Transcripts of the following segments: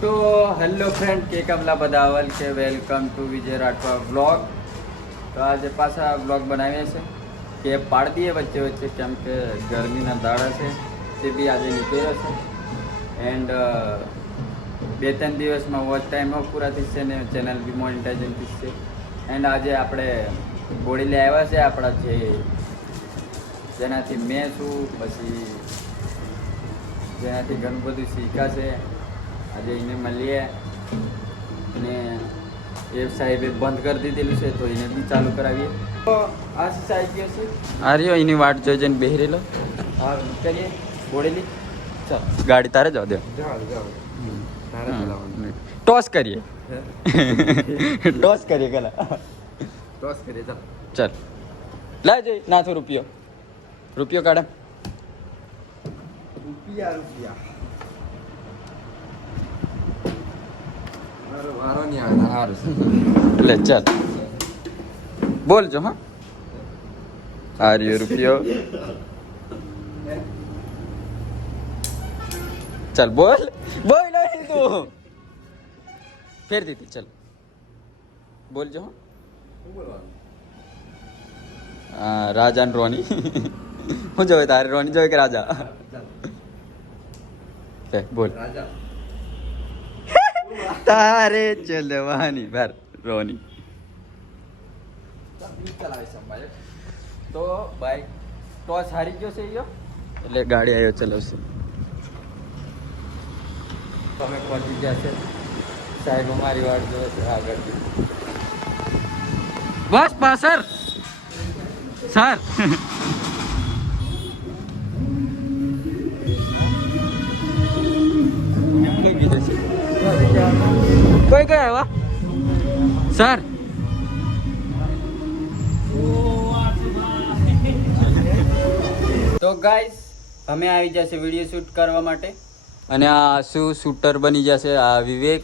તો hello friend કે કમલા બદાવલ કે welcome to Vijay Rathwa vlog. તો આજે પાછા વ્લોગ બનાવીએ છીએ કે પાડી દઈએ વચ્ચે વચ્ચે, કેમ કે ગરમીના દાડા છે તે બી આજે નીકળ્યો છે. એન્ડ 2-3 દિવસમાં વોચ ટાઈમો પૂરા થશે ને ચેનલ બી મોનિટાઇઝેશન થશે. એન્ડ આજે આપણે બોડી આવ્યા છે આપણા જેનાથી મેં છું, પછી જેનાથી ઘણું બધું શીખાશે. આજે એને મળીએ અને એ સાહેબે બંધ કરી દીધેલું છે તો એને બી ચાલુ કરાવીએ. તો આ સાહેબ ગયો છે આ રહ્યો, એની વાટ જોઈ જઈને બેસી રહેલો. હા કરીએ બોડેલી. ચાલ ગાડી તારે જવા દે, ટોસ કરીએ ટોસ કરીએ કલા ટોસ કરીએ. ચાલ ચાલ લાવ જઈ નાથો રૂપિયો કાઢે. રૂપિયા લે ચાલ બોલજો. હા આ રહ્યો રૂપિયો. ચાલ બોલ બોલ નહીં તું ફેર દીધી. ચાલ બોલજો. હા રાજા ને રોની હું જોવે તારે, રોની જોવે કે રાજા? બોલ તારે ચલવાની ભાર રોની. તો બાઈક ટોસ હારી ગયો છે એટલે ગાડી આવ્યો ચલાવશે. તમે પહોંચી ગયા છે સાહેબ, અમારી વાટ જોવે છે આગળથી. બસ પાસર સર કોઈ કઈ આવ્યા સર? તો ગાઈસ અમે આવી જશે વિડીયો શૂટ કરવા માટે, અને આ શું શૂટર બની જશે આ વિવેક.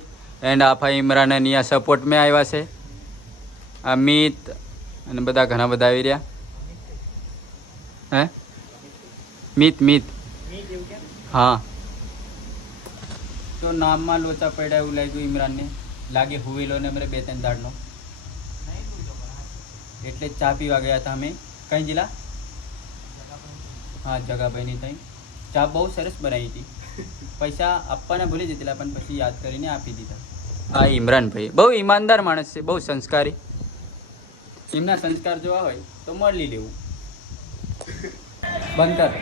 એન્ડ આ ભાઈ ઇમરાન અને આ સપોર્ટ મેં આવ્યા છે, આ મિત અને બધા ઘણા બધા આવી રહ્યા. હે મિત હા. તો નામમાં લોચા પડ્યા એવું લાગ્યું ઇમરાનને, લાગે હુવેલો ને મને 2-3 દાડનો, એટલે ચા પીવા ગયા હતા અમે. કઈ જિલ્લા? હા જગાભાઈની ત્યાં ચા બહુ સરસ બનાવી હતી. પૈસા આપવાના ભૂલી જતી પણ પછી યાદ કરીને આપી દીધા. હા ઇમરાનભાઈ બહુ ઈમાનદાર માણસ છે, બહુ સંસ્કારી. એમના સંસ્કાર જોવા હોય તો મળી લેવું. બંધ કર.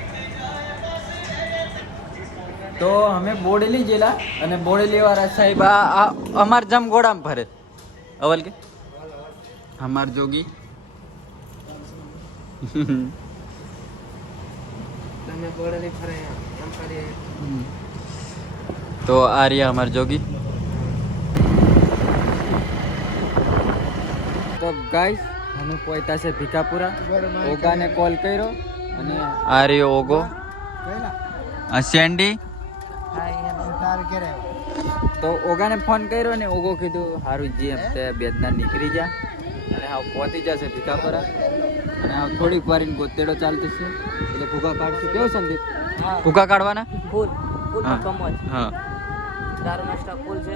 તો અમે બોડેલી જેલા અને બોડેલી વાળા સાહેબ આ અમાર જમ ગોડામાં ફરે અવલ કે અમાર જોગી. તો આ રહ્યા અમાર જોગી. તો ગાઈસ અમે પહોંચ્યા છે ભીખાપુરા. ઓગાને કોલ કર્યો અને આ રહ્યો ઓગો, આ સેન્ડી. તો ઓગાને ફોન કર્યો ને ઓગો કીધું સારું જી હપ્તે બેદના નીકળી જા અને હા પહોંચી જશે ભીખાપુરા. અને હા થોડીક વાર ગોતેડો ચાલતી છે એટલે ભૂકા કાઢશું. કેવું સંદીપ? ભૂકા કાઢવાના ફૂલ હા દારૂ નાસ્તા ફૂલ છે.